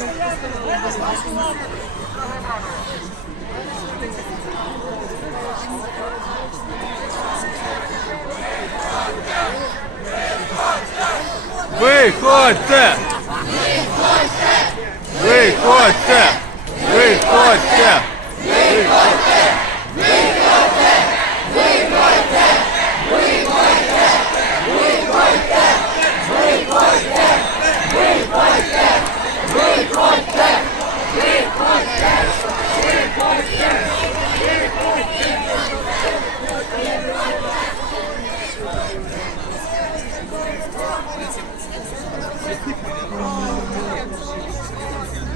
Виходьте! Виходьте! Виходьте! Виходьте! Виходьте!